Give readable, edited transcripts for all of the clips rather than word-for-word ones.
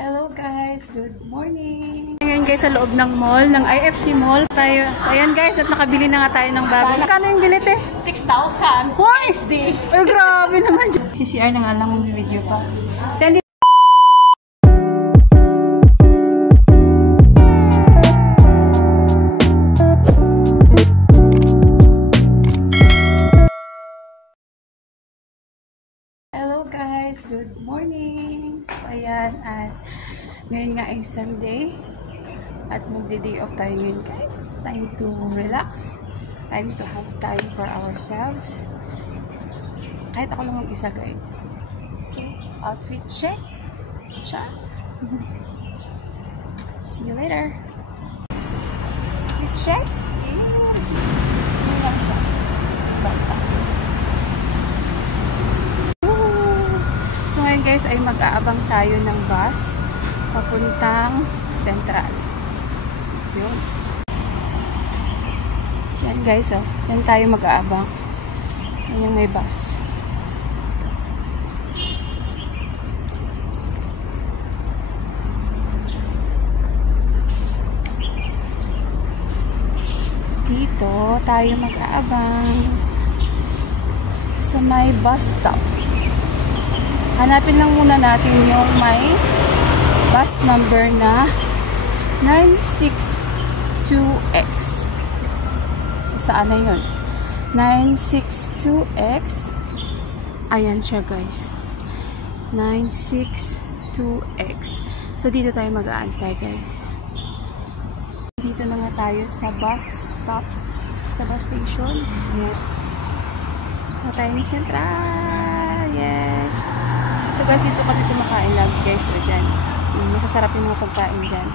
Hello guys, good morning! Ngayon guys, sa loob ng mall, ng IFC Mall tayo. So ayan guys, at nakabili na nga tayo ng bago. Kano yung bilit eh? 6,000 USD. Ay, grabe naman. CCR na nga lang mag-video pa. Hello guys, good morning! So ayan, at ngayon nga ay Sunday at magde-day off tayo ngayon guys. Time to relax, time to have time for ourselves. Kahit ako lang mag-isa guys. So, outfit check. Ciao! See you later! Outfit check! Guys, ay mag-aabang tayo ng bus papuntang Central. Yun. So, yan guys, oh. Yan tayo mag-aabang. Yan yung may bus. Dito tayo mag-aabang sa may bus stop. Hanapin lang muna natin yung may bus number na 962X. So, saan na yun? 962X. Ayan siya, guys. 962X. So, dito tayo mag-aantay, guys. Dito na nga tayo sa bus stop. Sa bus station. Ayan. Na tayo ni Central. Yes. So guys, dito kami kumakain lagi guys. O dyan. Masasarap yung mga pagkain dyan.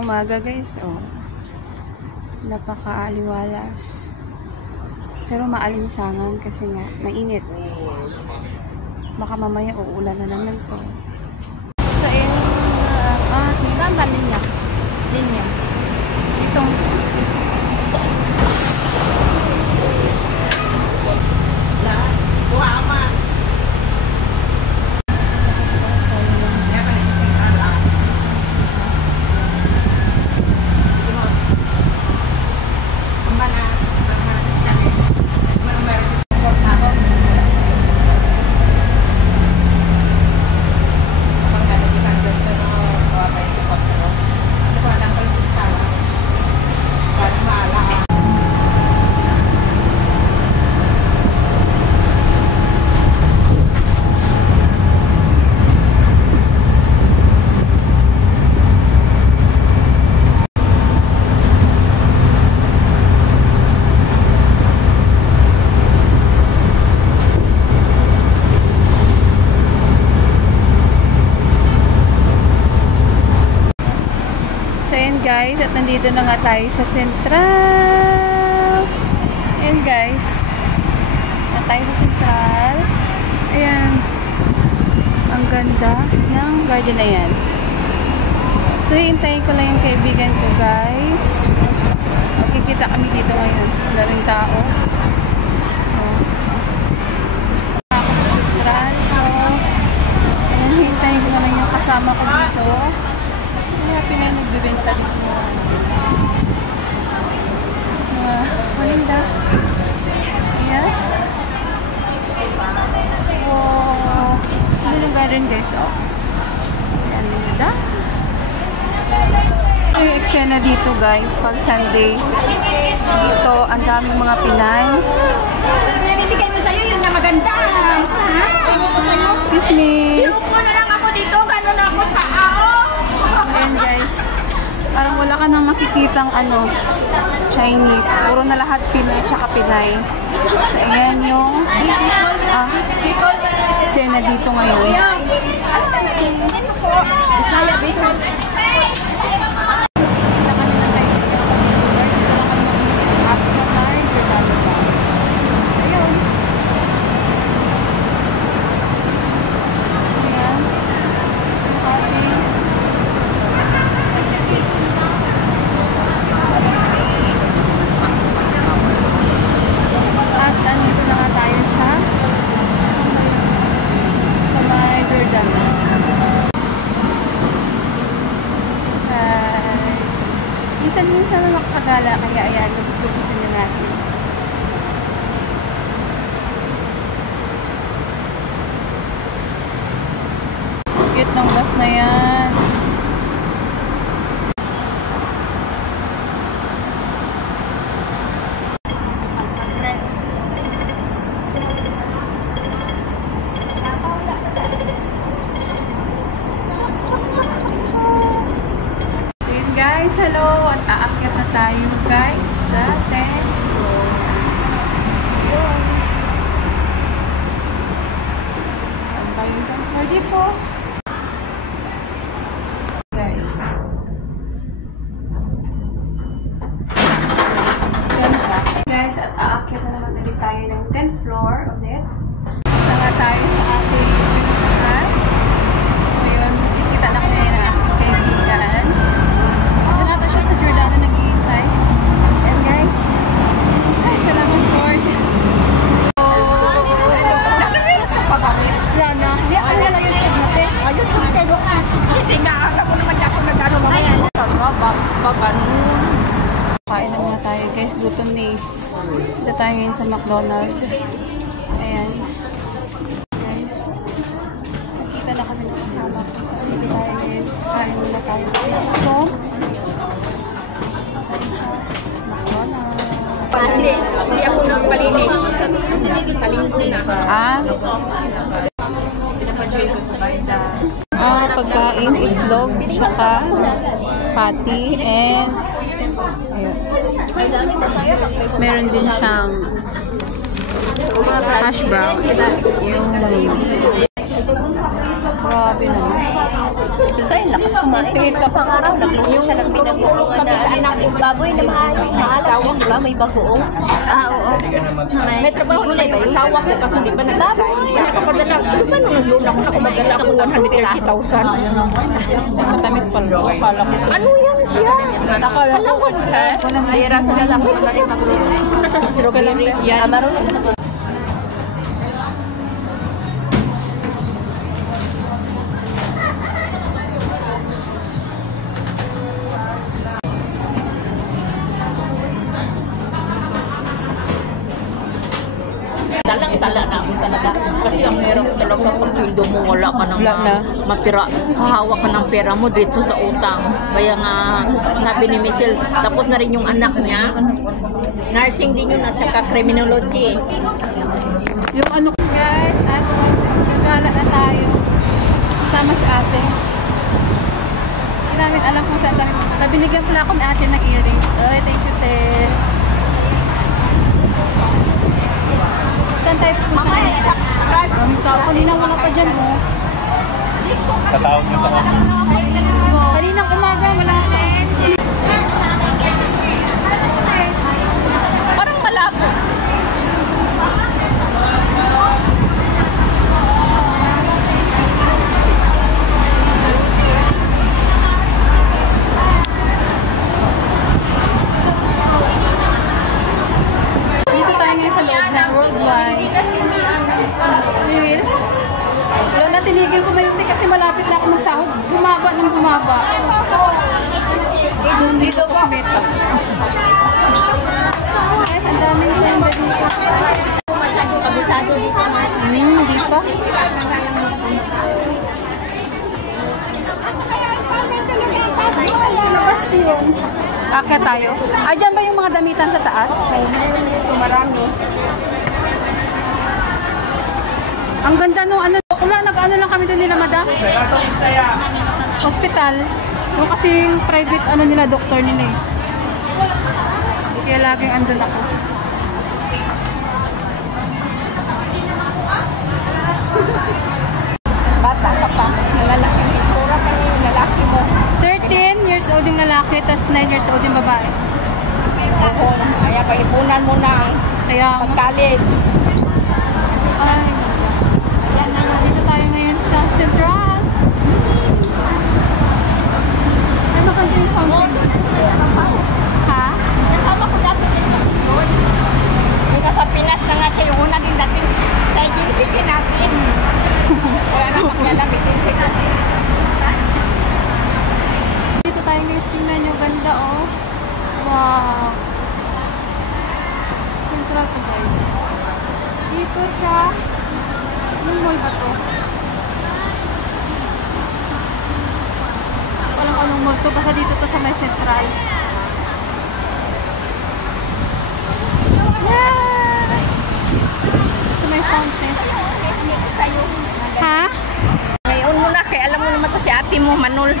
Umaga guys. O. Napakaaliwalas. Pero maalinsangan kasi nga mainit. Baka mamaya uulan na naman to. Sa saan ba linya? Linya. Itong guys, at nandito na nga tayo sa Central. Ayan guys. Na tayo sa Central. Ayan. Ang ganda ng garden na yan. So, hintayin ko lang yung kaibigan ko guys. Magkikita kami dito ngayon. Maraming tao. Ako sa Central. So, ayan, hintayin ko na lang yung kasama ko dito. Happy na nagbibenta dito. Malinda. Ayan. Wow. Ano yung garden guys? Oh. Ayan, Malinda. Ito yung eksena dito guys. Pag Sunday. Dito, ang daming mga Pinay. Pinanibigay mo sa'yo yung na maganda. Excuse me. Hirap mo na lang ako dito. Gano'n ako paao. Ayan guys, parang wala ka nang makikitang Chinese. Puro na lahat Pinay tsaka Pinay. So ayan yung eksena dito ngayon. Bisaya, Bicol. At nandito na nga tayo sa may Jordan. makakagala. Kaya ayan, lubos-lubusin na natin. Cute ng bus na yan. Guys, hello! At aakyat na tayo guys sa 10th floor. So, saan ba yung 10th floor dito? Guys. Ganda. Guys, at aakyat na naman ulit tayo ng 10th floor ulit. Sanga tayo sa ating pinuntahan. So, yun. Kita na kami na aking kaibigan. Sa Jordano naghihintay. And guys, ay salamat Lord. Yan na. Hindi ako na lang YouTube natin. Ayun, subscribe ako. Hindi nga, ako naman ako nag-ano mamaya. Pag ano. Kain na muna tayo guys. Gutom ni. Dito tayo ngayon sa McDonald's. Ayan. Guys. Nakita na kami ng kasama ko. So, hindi tayo ngayon. Kain muna tayo. So, Hindi ako nagpalinis. Kalingko na. Pagkain, itlog, tsaka patty, and ayun. Meron din siyang hash brown. Yung grabe naman. Sa'yo, lakas kumain. Isang araw, nagluto siya ng pinag-uungan na baboy na maasawa, di ba? May bagoong. Oo. May trabaho na yung asawa ko kasi hindi pa nagsasabi siya. Kapadala, ano ba nung nagluto ako, nakamadala ako 130,000. Matamis pa lang. Akala ko. Ano yan siya? Akala ko. Dira sa lalaki. Strawberry. Marunong. Tala namin talaga. Kasi ang meron talaga pag hildo mo, wala ka nang mapira. Hahawak ka ng pera mo dito sa utang. Kaya nga, sabi ni Michelle, tapos na rin yung anak niya. Nursing din yun at saka criminology. Yung ano guys, at gagala na tayo. Kasama si ate. Hindi namin alam kung saan kami pupunta. Binigyan pala ako ni ate ng earrings. Ay, thank you, te. Saan tayo pupunta? Maraming tao. Kanina wala pa dyan, oh. Tatawag na sa kanya. Kaninang umaga, wala pa. Parang malabo. Dito tayo ngayon sa loob ng Worldwide. Yes. Wala na, tinigil ko na yun kasi malapit na ako magsahod. Bumaba ng bumaba. Dito po. Guys, ang daming tinda dito. Masyadong kabisado dito. Hindi pa. Akya tayo. Ah, dyan ba yung mga damitan sa taas? Ito marami. Ang ganda nung ano. Wala, nag-ano lang kami doon nila, madam. Hospital. Yung kasi yung private ano nila, doktor nila eh. Kaya laging andun ako. Bata ka pa. Nalalaking itsura pa niya yung lalaki mo. 13 years old yung lalaki, tas 9 years old yung babae. Oo. Kaya paipunan mo na Kaya nga. pag-college. Ay, yan na nga. Dito tayo ngayon sa Central. Ay, maganda yung fountain. Ha? Kasama ko dati dito sa Lord. Yung nasa Pinas na nga siya yung una din dating sa agency din natin. Wala na pakialam agency natin. Dito tayo ngayon. Tingnan nyo, ganda oh. Wow. to sa... Anong mall ba to? Walang anong mall to. Basta dito to sa may Central. Yeah! Sa may fountain. Ha? Ngayon mo na, kaya alam mo naman to si ate mo, Manol.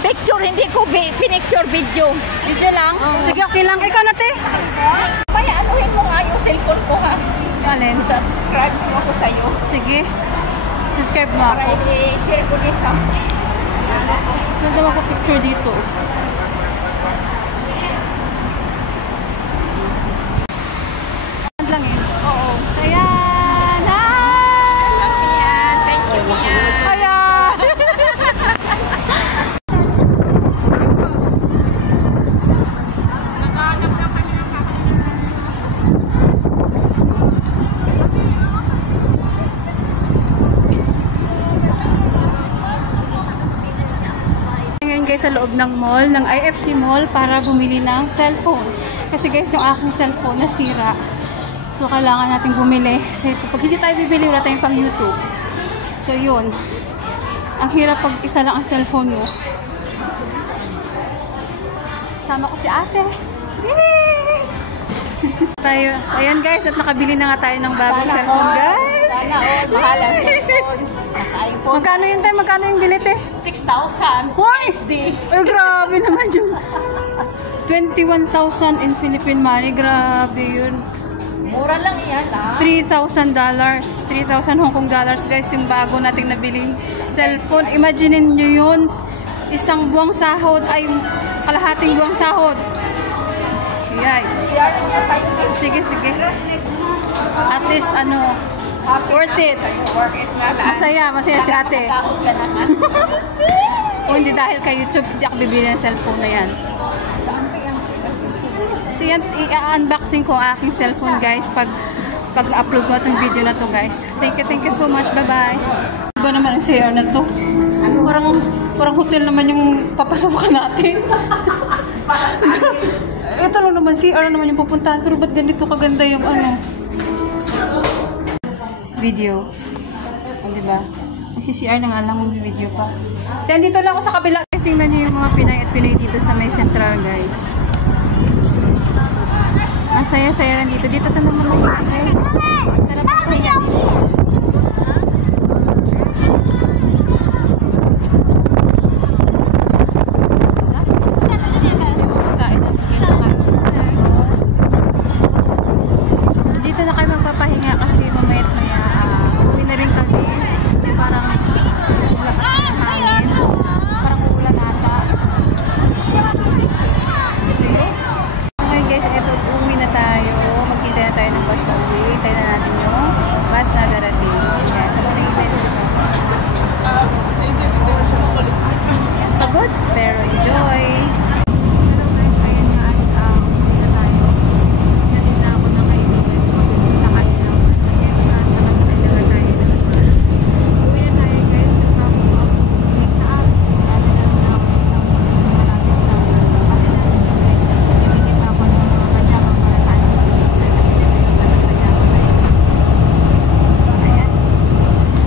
Picture, hindi ko pinicture video. Video lang? Sige, okay lang. Ikaw na, te. Kaya anuhin mo nga yung cellphone ko ha. Alin? Subscribe mo ako sa'yo. Sige. Subscribe mo Para ako. i-share ko din sa... Ganda ako picture dito. Lang eh. Oo. Ayan! Yan. Thank you, Mia. Ayan! Nakahanap na kami ng Ngayon guys sa loob ng mall, ng IFC Mall para bumili ng cellphone. Kasi guys yung aking cellphone nasira. So kailangan natin bumili. Kasi kapag hindi tayo bibili, wala tayong pang YouTube. So yun. Ang hirap pag isa lang ang cellphone mo. Sama ko si ate. Yay! Tayo. So ayan guys, at nakabili na nga tayo ng bagong cellphone guys. Sana all. Mahal ang cellphone. iPhone. Magkano yun tayo? Magkano yung bilit eh? 6,000. SD. Ay, grabe naman yung 21,000 in Philippine money. Grabe yun. Mura lang yan ha. $3,000. 3,000 Hong Kong dollars guys yung bago nating nabiling cellphone. Imaginin nyo yun. Isang buwang sahod ay kalahating buwang sahod. Yay. Share lang yan tayo. Sige, sige. At least ano, worth it. Worth it nga lang. Masaya si ate. Sahod ka na ha. Kung hindi dahil kay YouTube, hindi ako bibili ng cellphone na yan. So yan, i-unboxing ko ang aking cellphone guys pag na-upload ko itong video na to guys. Thank you so much. Bye-bye. Iba naman ang CR na to. Parang hotel naman yung papasukan natin. Ito lang naman, CR naman yung pupuntahan. Pero ba't ganito kaganda yung ano? Video. O, diba? Nag-CR na nga lang mag-video pa. Then dito lang ako sa kabila. Kasi tingnan niyo yung mga Pinay at Pinay dito sa may Central guys. Ang saya-saya lang dito. Dito naman mga guys. Sarap ang pahinga dito. Dito na kayo magpapahinga kasi mamaya-maya uwi na rin kami. Kasi parang lakas ng hangin. Parang uulan ata. Okay guys, eto uwi na tayo. Maghintay na tayo ng bus na uwi. Hintay na natin yung bus na darating. So maghintay na tayo. Pagod, pero enjoy. Hello guys, ayan nga at uwi na tayo. Natin na ako ng kaibigan. Pagod sa sakay ng sasakyan. Nakasakay na lang tayo ng bus. Uwi na tayo guys. Uwi sa akin. Dati na lang ako isang malapit sa kapatid natin kasi bibigyan pa ako ng mga pajama para sa akin. Ayan.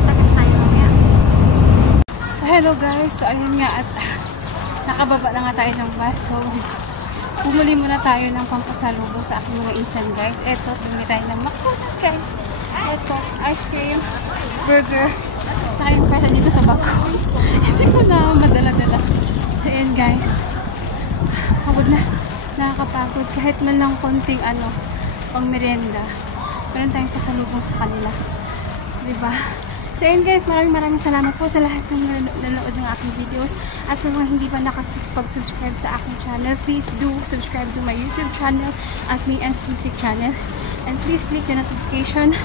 Takas tayo mamaya. So hello guys. So ayun nga at nakababa na nga tayo ng bus. So bumuli muna tayo ng pampasalubong sa aking mga insan guys. Eto, bumili tayo ng McDonald's guys. Eto, ice cream, burger, sa Tsaka yung pesa dito sa bag ko. Hindi ko na madala-dala. Ayan guys. Pagod na. Nakakapagod. Kahit man lang konting pang merienda. Meron tayong pasalubong sa kanila. Diba? So ayun guys, maraming salamat po sa lahat ng nanonood ng aking videos. At sa mga hindi pa nakapag-subscribe sa aking channel, please do subscribe to my YouTube channel at Mian's Music channel. And please click the notification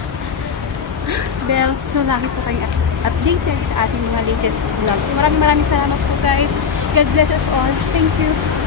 bell so lagi po kayo updated sa ating mga latest vlogs. Maraming salamat po guys. God bless us all. Thank you.